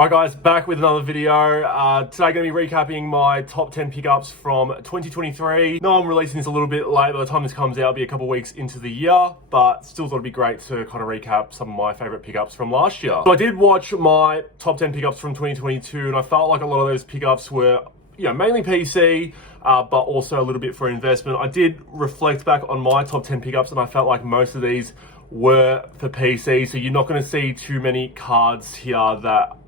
Alright guys, back with another video. Today I'm going to be recapping my top 10 pickups from 2023. No, I'm releasing this a little bit late. By the time this comes out, it'll be a couple weeks into the year, but still thought it'd be great to kind of recap some of my favorite pickups from last year. So I did watch my top 10 pickups from 2022, and I felt like a lot of those pickups were, mainly PC, but also a little bit for investment. I did reflect back on my top 10 pickups, and I felt like most of these were for PC, so you're not going to see too many cards here that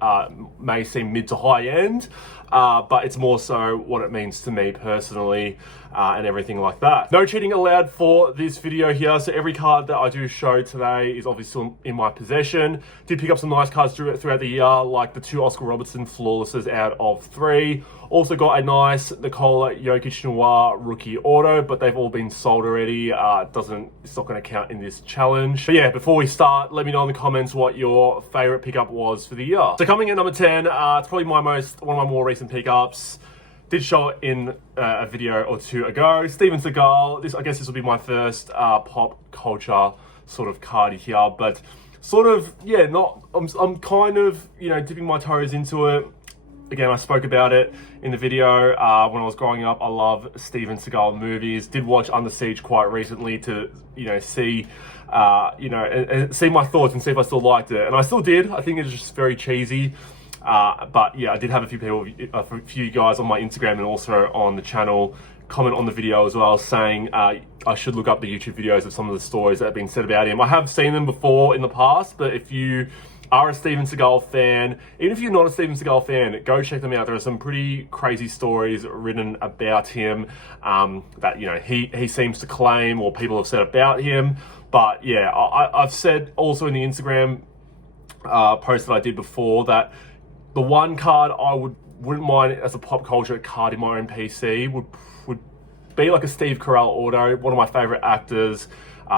may seem mid to high end, but it's more so what it means to me personally and everything like that. No cheating allowed for this video here, so every card that I do show today is obviously in my possession. Did pick up some nice cards throughout the year, like the 2 Oscar Robertson Flawlesses out of 3. Also got a nice Nikola Jokic Noir rookie auto, but they've all been sold already. It's not going to count in this challenge. But yeah, before we start, let me know in the comments what your favorite pickup was for the year. So coming in number 10, it's probably one of my more recent pickups. Did show it in a video or two ago. Steven Seagal. I guess this will be my first pop culture sort of card here, but sort of, yeah, I'm kind of, dipping my toes into it. Again, I spoke about it in the video when I was growing up. I love Steven Seagal movies. Did watch Under Siege quite recently to, see, and see my thoughts and see if I still liked it. And I still did. I think it's just very cheesy. But yeah, I did have a few guys on my Instagram and also on the channel comment on the video as well, saying I should look up the YouTube videos of some of the stories that have been said about him. I have seen them before in the past, but if you are a Steven Seagal fan, even if you're not a Steven Seagal fan, go check them out. There are some pretty crazy stories written about him that he seems to claim, or people have said about him. But yeah, I've said also in the Instagram post that I did before that the one card I wouldn't mind as a pop culture card in my own PC would be like a Steve Carell auto, one of my favorite actors.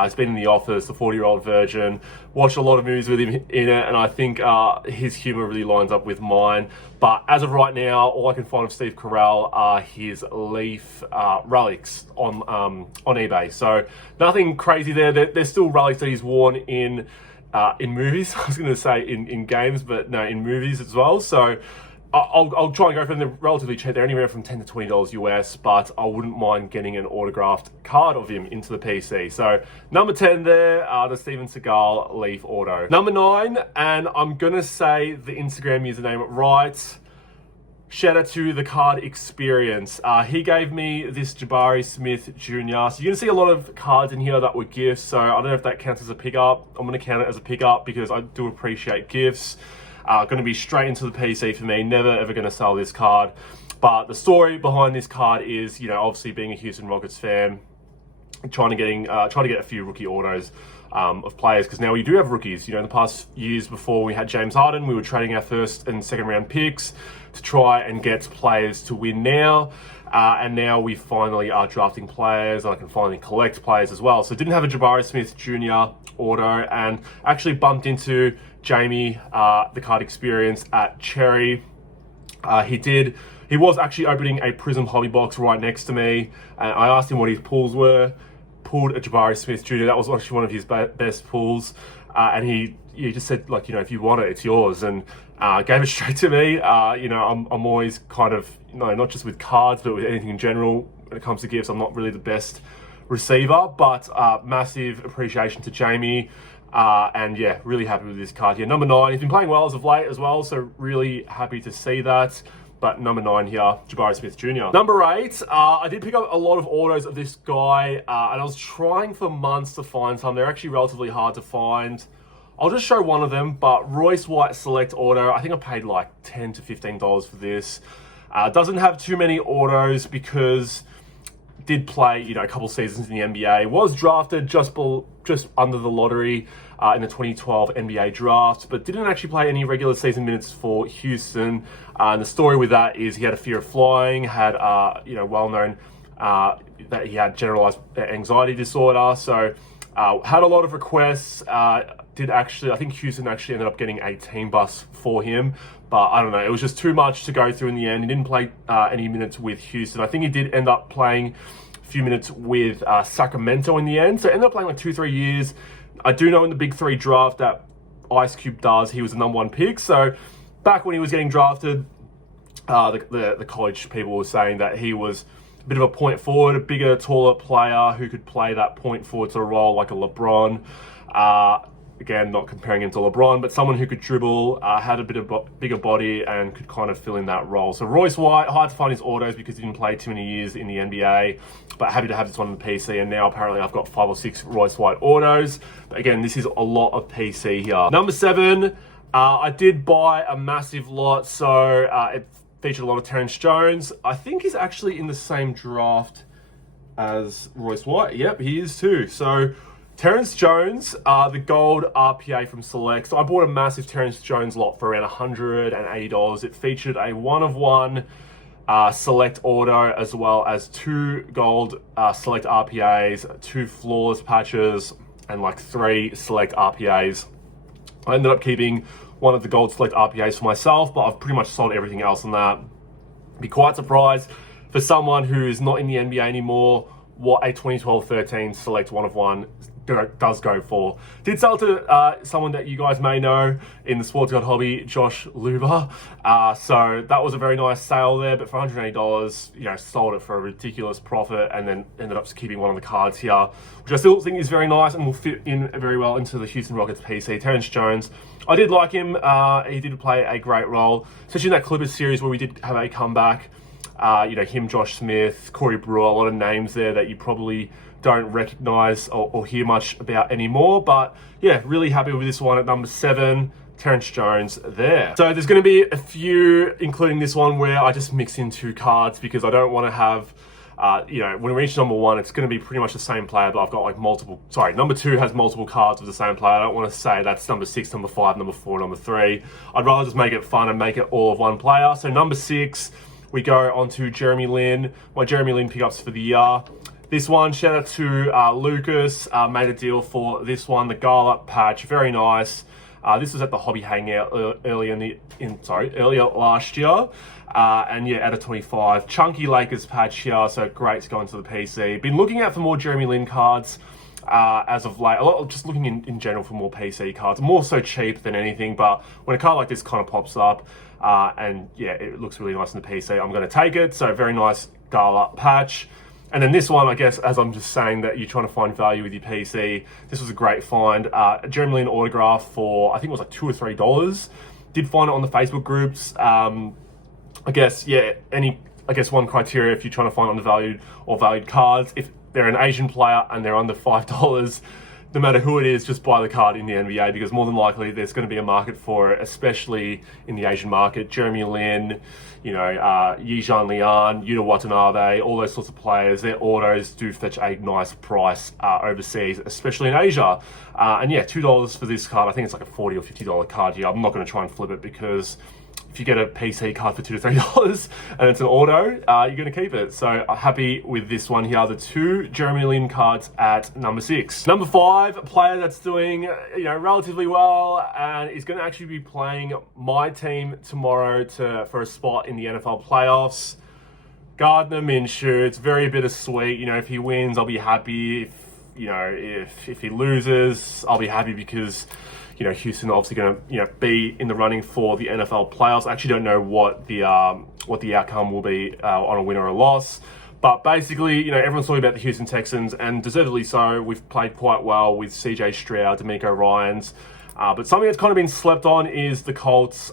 He's been in The Office, The 40-Year-Old Virgin. Watched a lot of movies with him in it, and I think his humor really lines up with mine. But as of right now, all I can find of Steve Carell are his Leaf relics on eBay. So nothing crazy there. There's still relics that he's worn in movies. I was going to say in games, but no, in movies as well. So I'll try and go for them. They're relatively cheap. They're anywhere from $10 to $20 US, but I wouldn't mind getting an autographed card of him into the PC. So number 10 there, the Steven Seagal Leaf auto. Number 9, and I'm going to say the Instagram username right. Shout out to the Card Experience. He gave me this Jabari Smith Jr. So you're going to see a lot of cards in here that were gifts. So I don't know if that counts as a pickup. I'm going to count it as a pickup because I do appreciate gifts. Going to be straight into the PC for me. Never ever going to sell this card. But the story behind this card is, obviously being a Houston Rockets fan, trying to get a few rookie autos of players, because now we do have rookies. In the past years before we had James Harden, we were trading our first and second round picks to try and get players to win now. And now we finally are drafting players, and I can finally collect players as well. So didn't have a Jabari Smith Jr. auto, and actually bumped into Jamie, the Card Experience at Cherry. He was actually opening a Prism hobby box right next to me, and I asked him what his pulls were. Pulled a Jabari Smith Jr. That was actually one of his best pulls, and he just said, like, if you want it, it's yours, and gave it straight to me. I'm always kind of, not just with cards, but with anything in general. When it comes to gifts, I'm not really the best receiver, but massive appreciation to Jamie. And yeah, really happy with this card here. Number 9, he's been playing well as of late as well, so really happy to see that. But number 9 here, Jabari Smith Jr. Number 8, I did pick up a lot of autos of this guy, and I was trying for months to find some. They're actually relatively hard to find. I'll just show one of them, but Royce White Select Auto. I think I paid like $10 to $15 for this. Doesn't have too many autos because did play, a couple seasons in the NBA. Was drafted just under the lottery in the 2012 NBA draft, but didn't actually play any regular season minutes for Houston. And the story with that is he had a fear of flying, had, well-known that he had generalized anxiety disorder. So had a lot of requests. I think Houston actually ended up getting a team bus for him, but I don't know, it was just too much to go through in the end. He didn't play any minutes with Houston. I think he did end up playing a few minutes with Sacramento in the end, so ended up playing like 2-3 years. I do know in the Big 3 draft that Ice Cube does, he was the number 1 pick, so back when he was getting drafted, the college people were saying that he was a bit of a point forward, a bigger, taller player who could play that point forward sort of role like a LeBron. Again, not comparing him to LeBron, but someone who could dribble, had a bit of bigger body, and could kind of fill in that role. So Royce White, hard to find his autos because he didn't play too many years in the NBA, but happy to have this one on the PC. And now apparently I've got 5 or 6 Royce White autos. But again, this is a lot of PC here. Number 7, I did buy a massive lot, so it featured a lot of Terence Jones. I think he's actually in the same draft as Royce White. Yep, he is too. So Terence Jones, the gold RPA from Select. So I bought a massive Terence Jones lot for around $180. It featured a 1-of-1 Select auto, as well as 2 gold Select RPAs, 2 flawless patches, and like 3 Select RPAs. I ended up keeping one of the gold Select RPAs for myself, but I've pretty much sold everything else on that. Be quite surprised for someone who is not in the NBA anymore what a 2012-13 Select 1-of-1 does go for. Did sell to someone that you guys may know in the Sports God hobby, Josh Luba. So that was a very nice sale there, but for $180, you know, sold it for a ridiculous profit, and then ended up keeping one of the cards here, which I still think is very nice and will fit in very well into the Houston Rockets PC. Terence Jones, I did like him. He did play a great role, especially in that Clippers series where we did have a comeback. You know, him, Josh Smith, Corey Brewer, a lot of names there that you probably don't recognize or hear much about anymore. But yeah, really happy with this one at number 7, Terence Jones there. So there's going to be a few, including this one, where I just mix in 2 cards because I don't want to have, you know, when we reach number 1, it's going to be pretty much the same player, but I've got like multiple, sorry, number 2 has multiple cards of the same player. I don't want to say that's number 6, number 5, number 4, number 3. I'd rather just make it fun and make it all of one player. So number 6, we go on to Jeremy Lin, my Jeremy Lin pickups for the year. This one, shout out to Lucas, made a deal for this one, the Gala patch, very nice. This was at the Hobby Hangout earlier last year. And yeah, out of 25, chunky Lakers patch here, so great to go into the PC. Been looking out for more Jeremy Lin cards as of late. Just looking in general for more PC cards, more so cheap than anything, but when a card like this kind of pops up, and yeah, it looks really nice in the PC, I'm going to take it. So very nice Gala patch. And then this one, I guess, as I'm just saying that you're trying to find value with your PC, this was a great find. A Jeremy Lin autograph for, I think it was like $2 or $3. Did find it on the Facebook groups. I guess, yeah, one criteria if you're trying to find undervalued or valued cards, if they're an Asian player and they're under $5, no matter who it is, just buy the card in the NBA, because more than likely there's going to be a market for it, especially in the Asian market. Jeremy Lin, you know, Yijan Lian, Yuta Watanabe, all those sorts of players, their autos do fetch a nice price overseas, especially in Asia. And yeah, $2 for this card. I think it's like a $40 or $50 card here. I'm not going to try and flip it, because if you get a PC card for $2 to $3 and it's an auto, you're going to keep it. So I'm happy with this one here. The 2 Jeremy Lin cards at number 6. Number 5, a player that's doing, you know, relatively well and is going to actually be playing my team tomorrow for a spot in the NFL playoffs. Gardner Minshew. It's very bittersweet. You know, if he wins, I'll be happy. If he loses, I'll be happy, because you know, Houston are obviously going to, you know, be in the running for the NFL playoffs. I actually don't know what the outcome will be on a win or a loss. But basically, you know, everyone's talking about the Houston Texans, and deservedly so. We've played quite well with CJ Stroud, D'Amico Ryans. But something that's kind of been slept on is the Colts,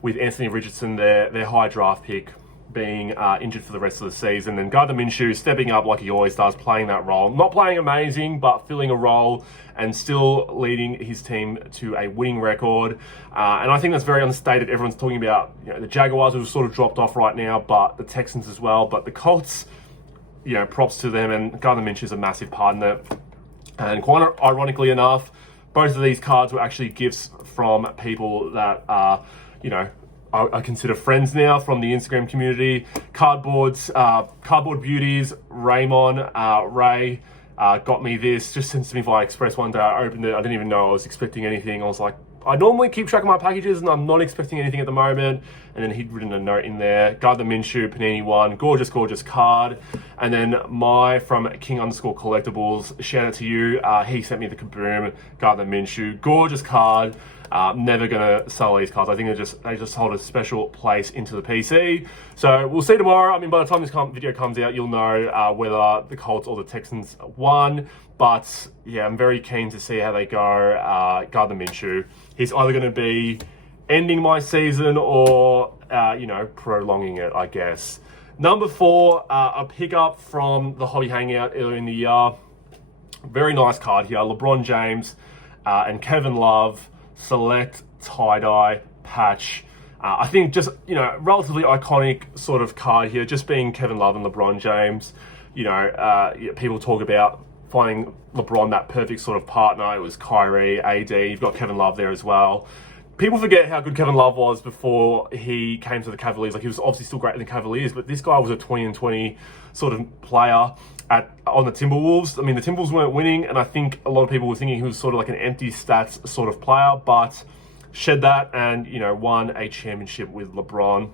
with Anthony Richardson, their high draft pick, being injured for the rest of the season. And Gardner Minshew stepping up like he always does, playing that role. Not playing amazing, but filling a role and still leading his team to a winning record. And I think that's very understated. Everyone's talking about, you know, the Jaguars have sort of dropped off right now, but the Texans as well. But the Colts, you know, props to them, and Gardner Minshew is a massive part in it. And quite ironically enough, both of these cards were actually gifts from people that are, you know, I consider friends now from the Instagram community. Cardboard Beauties, Raymond, Ray, got me this, just sent to me via Express one day. I opened it, I didn't even know I was expecting anything. I was like, I normally keep track of my packages and I'm not expecting anything at the moment. And then he'd written a note in there. Gardner Minshew, Panini one, gorgeous, gorgeous card. And then from King_Collectibles, shout out to you. He sent me the Kaboom, Gardner Minshew, gorgeous card. Never gonna sell these cards. I think they just hold a special place into the PC. So we'll see tomorrow. I mean, by the time this video comes out, you'll know whether the Colts or the Texans won. But yeah, I'm very keen to see how they go. Gardner Minshew, he's either going to be ending my season or you know, prolonging it, I guess. Number 4, a pickup from the Hobby Hangout earlier in the year. Very nice card here. LeBron James and Kevin Love select tie-dye patch. I think just, you know, relatively iconic sort of card here, just being Kevin Love and LeBron James. You know, people talk about finding LeBron that perfect sort of partner. It was Kyrie, AD, you've got Kevin Love there as well. People forget how good Kevin Love was before he came to the Cavaliers. Like, he was obviously still great in the Cavaliers, but this guy was a 20-20 sort of player on the Timberwolves. I mean, the Timberwolves weren't winning, and I think a lot of people were thinking he was sort of like an empty stats sort of player, but shed that and, you know, won a championship with LeBron.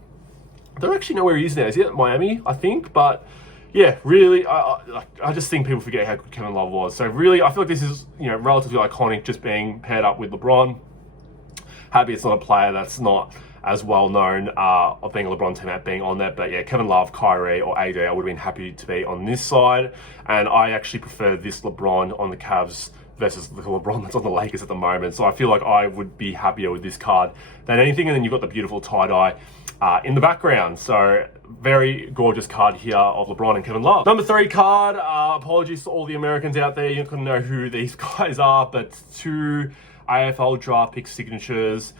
I don't actually know where he is now. Is he at Miami, I think? But yeah, really, I just think people forget how good Kevin Love was. So really, I feel like this is, you know, relatively iconic, just being paired up with LeBron. Happy it's not a player that's not as well known of being a LeBron teammate being on there. But yeah, Kevin Love, Kyrie, or AD, I would have been happy to be on this side. And I actually prefer this LeBron on the Cavs versus the LeBron that's on the Lakers at the moment. So I feel like I would be happier with this card than anything. And then you've got the beautiful tie-dye in the background. So very gorgeous card here of LeBron and Kevin Love. Number 3 card, apologies to all the Americans out there. You're not gonna know who these guys are, but 2 AFL draft pick signatures.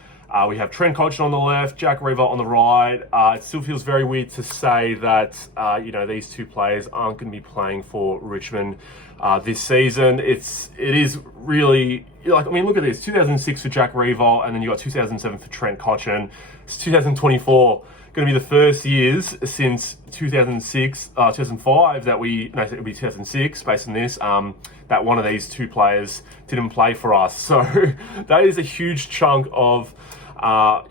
We have Trent Cotchin on the left, Jack Revol on the right. It still feels very weird to say that, you know, these 2 players aren't going to be playing for Richmond this season. It is really, like, I mean, look at this. 2006 for Jack Revol, and then you got 2007 for Trent Cotchin. It's 2024. Going to be the first years since 2005 that it'll be 2006 based on this, that one of these 2 players didn't play for us. So that is a huge chunk of,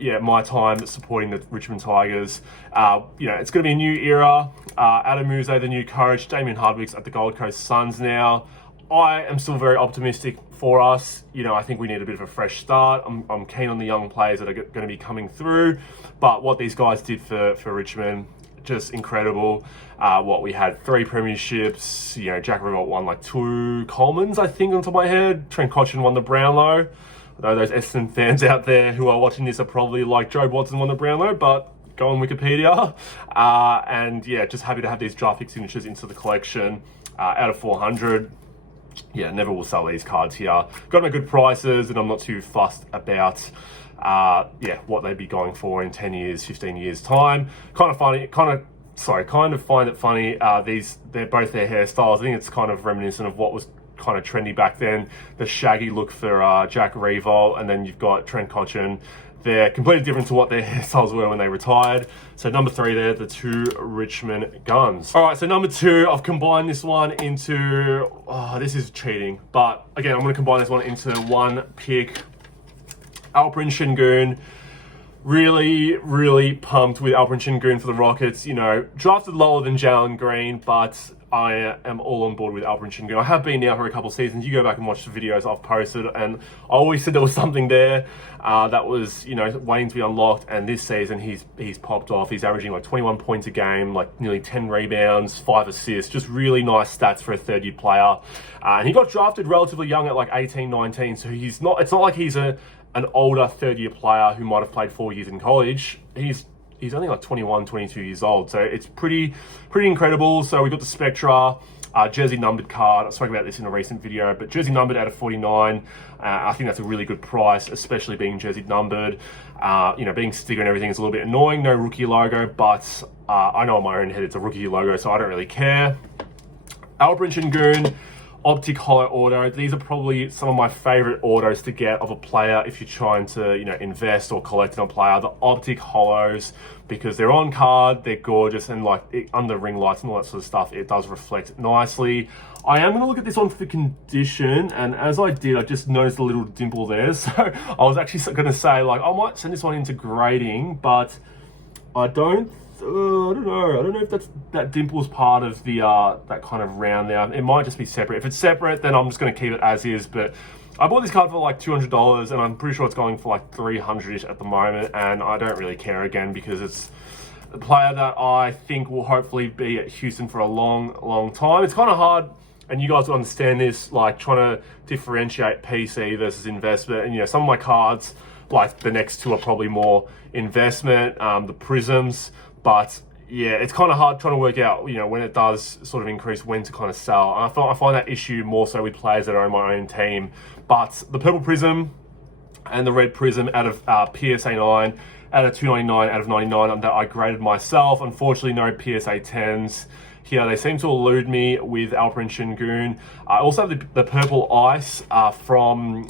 yeah, my time supporting the Richmond Tigers. You know, it's going to be a new era. Adam Muse, the new coach. Damien Hardwick's at the Gold Coast Suns now. I am still very optimistic for us. You know, I think we need a bit of a fresh start. I'm keen on the young players that are going to be coming through. But what these guys did for Richmond, just incredible. What we had 3 premierships. You know, Jack Revol won like 2 Colemans, I think, on top of my head. Trent Cotchin won the Brownlow. Although those Essendon fans out there who are watching this are probably like, Joe Watson won the Brownlow, but go on Wikipedia. And yeah, just happy to have these draft pick signatures into the collection out of 400. Yeah, never will sell these cards here. Got them at good prices, and I'm not too fussed about yeah, what they'd be going for in 10 years, 15 years time. Kind of find it funny. They're both their hairstyles. I think it's kind of reminiscent of what was kind of trendy back then. The shaggy look for Jack Revol, and then you've got Trent Cotchin. They're completely different to what their hairstyles were when they retired. So number 3 there, the 2 Richmond Guns. All right, so number 2, I've combined this one into, this is cheating. But again, I'm gonna combine this one into 1 pick. Alranger Shonn. Really, really pumped with Alranger Shonn for the Rockets. You know, drafted lower than Jalen Green, but I am all on board with Alranger Shonn. I have been now for a couple of seasons. You go back and watch the videos I've posted, and I always said there was something there that was, you know, waiting to be unlocked. And this season, he's popped off. He's averaging like 21 points a game, like nearly 10 rebounds, 5 assists. Just really nice stats for a third-year player. And he got drafted relatively young at like 18, 19. So he's not. It's not like he's an older third-year player who might have played 4 years in college. He's only like 21, 22 years old. So it's pretty incredible. So we've got the Spectra jersey numbered card. I spoke about this in a recent video, but jersey numbered out of 49. I think that's a really good price, especially being jersey numbered. You know, being sticker and everything is a little bit annoying. No rookie logo, but I know in my own head it's a rookie logo, so I don't really care. Alranger Shonn. Optic Holo Auto. These are probably some of my favorite autos to get of a player if you're trying to, you know, invest or collect on a player. The Optic Holos, because they're on card, they're gorgeous, and like under ring lights and all that sort of stuff, it does reflect nicely. I am going to look at this one for condition, and as I did, I just noticed a little dimple there. So I was actually going to say, like, I might send this one into grading, but I don't know. I don't know if that dimple's part of the that kind of round there. It might just be separate. If it's separate, then I'm just going to keep it as is. But I bought this card for like $200 and I'm pretty sure it's going for like $300-ish at the moment, and I don't really care again because it's a player that I think will hopefully be at Houston for a long time. It's kind of hard, and you guys will understand this, like trying to differentiate PC versus investment. And some of my cards, like the next two, are probably more investment, the Prisms, but yeah, it's kind of hard trying to work out, when it does sort of increase, when to kind of sell. And I find that issue more so with players that are on my own team. But the Purple Prism and the Red Prism out of PSA 9, out of 299 out of 99 that I graded myself. Unfortunately, no PSA 10s here. They seem to elude me with Alranger Shonn. I also have the Purple Ice from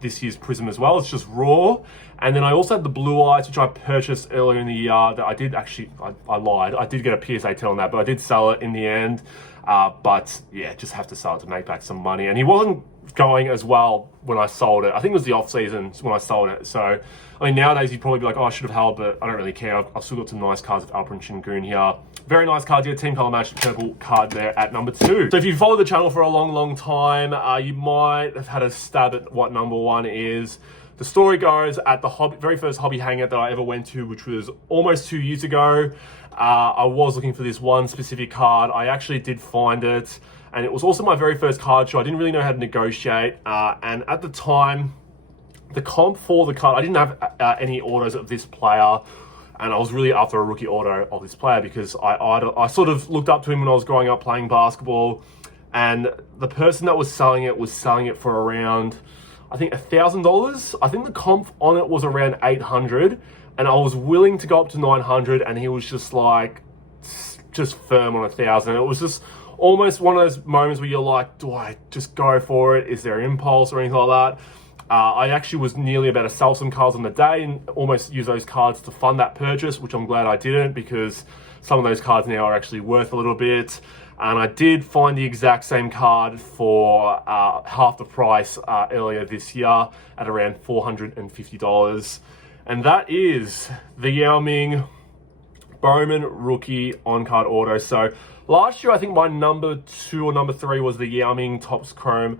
this year's Prism as well. It's just raw. And then I also had the Blue Ice, which I purchased earlier in the year. That I did actually, I lied. I did get a PSA 10 on that, but I did sell it in the end. But yeah, just have to sell it to make back some money. And he wasn't going as well when I sold it. I think it was the off season when I sold it. So, I mean, nowadays you'd probably be like, oh, I should have held, but I don't really care. I've still got some nice cards of Alranger Shonn here. Very nice card here. Team color match purple card there at number 2. So if you followed the channel for a long time, you might have had a stab at what number 1 is. The story goes, at the very first hobby hangout that I ever went to, which was almost 2 years ago, I was looking for this one specific card. I actually did find it, and it was also my very first card show. I didn't really know how to negotiate, and at the time, the comp for the card, I didn't have any autos of this player, and I was really after a rookie auto of this player because I sort of looked up to him when I was growing up playing basketball, and the person that was selling it for around, I think, $1,000. I think the comp on it was around 800, and I was willing to go up to 900, and he was just like, just firm on 1,000. It was just almost one of those moments where you're like, do I just go for it? Is there impulse or anything like that? I actually was nearly about to sell some cards on the day and almost use those cards to fund that purchase, which I'm glad I didn't, because some of those cards now are actually worth a little bit. And I did find the exact same card for half the price earlier this year at around $450. And that is the Yao Ming Bowman rookie on-card auto. So last year, I think my number 2 or number 3 was the Yao Ming Topps Chrome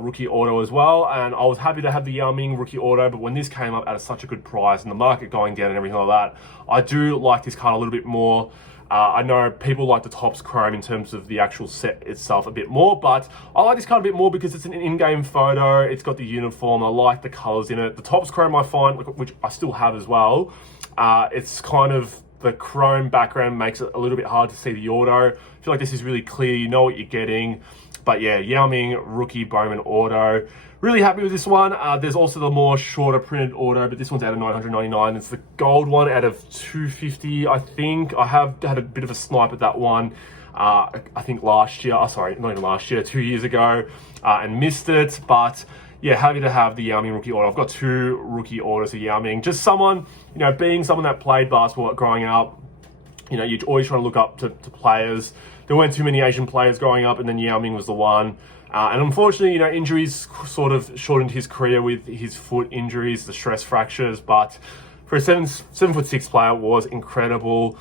rookie auto as well, and I was happy to have the Yao Ming rookie auto. But when this came up at such a good price and the market going down and everything like that, I do like this card a little bit more. I know people like the Topps Chrome in terms of the actual set itself a bit more, but I like this card a bit more because it's an in-game photo. It's got the uniform. I like the colors in it. The Topps Chrome I find, which I still have as well, it's kind of, the chrome background makes it a little bit hard to see the auto. I feel like this is really clear. You know what you're getting. But yeah, Yao Ming rookie Bowman auto. Really happy with this one. There's also the more shorter printed auto, but this one's out of 999. It's the gold one out of 250, I think. I have had a bit of a snipe at that one, I think last year. Oh, sorry, not even last year, 2 years ago, and missed it. But yeah, happy to have the Yao Ming rookie auto. I've got 2 rookie autos of Yao Ming. Just someone, being someone that played basketball growing up, you're always trying to look up to players. There weren't too many Asian players growing up, and then Yao Ming was the one. And unfortunately, injuries sort of shortened his career with his foot injuries, the stress fractures. But for a 7'6" player, was incredible.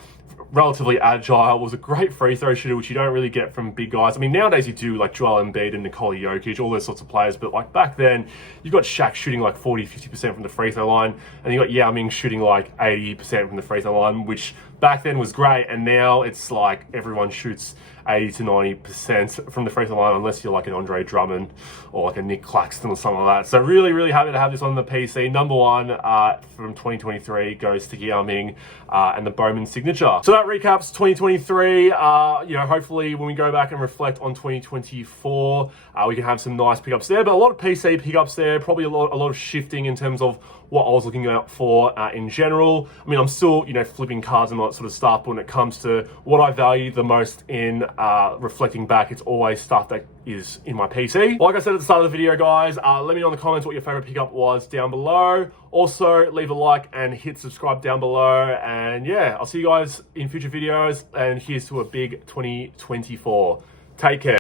Relatively agile, was a great free throw shooter, which you don't really get from big guys. I mean, nowadays you do, like Joel Embiid and Nikola Jokic, all those sorts of players, but like back then, you got Shaq shooting like 40-50% from the free throw line, and you got Yao Ming shooting like 80% from the free throw line, which back then was great, and now it's like everyone shoots 80 to 90% from the free throw line, unless you're like an Andre Drummond or like a Nick Claxton or something like that. So really, really happy to have this on the PC. Number 1 from 2023 goes to Yao Ming and the Bowman signature. So that recaps 2023. Hopefully when we go back and reflect on 2024, we can have some nice pickups there, but a lot of PC pickups there, probably a lot of shifting in terms of what I was looking out for in general. I mean, I'm still, flipping cards and all that sort of stuff, but when it comes to what I value the most in reflecting back, it's always stuff that is in my PC. Like I said at the start of the video, guys, let me know in the comments what your favorite pickup was down below. Also, leave a like and hit subscribe down below. And yeah, I'll see you guys in future videos, and here's to a big 2024. Take care.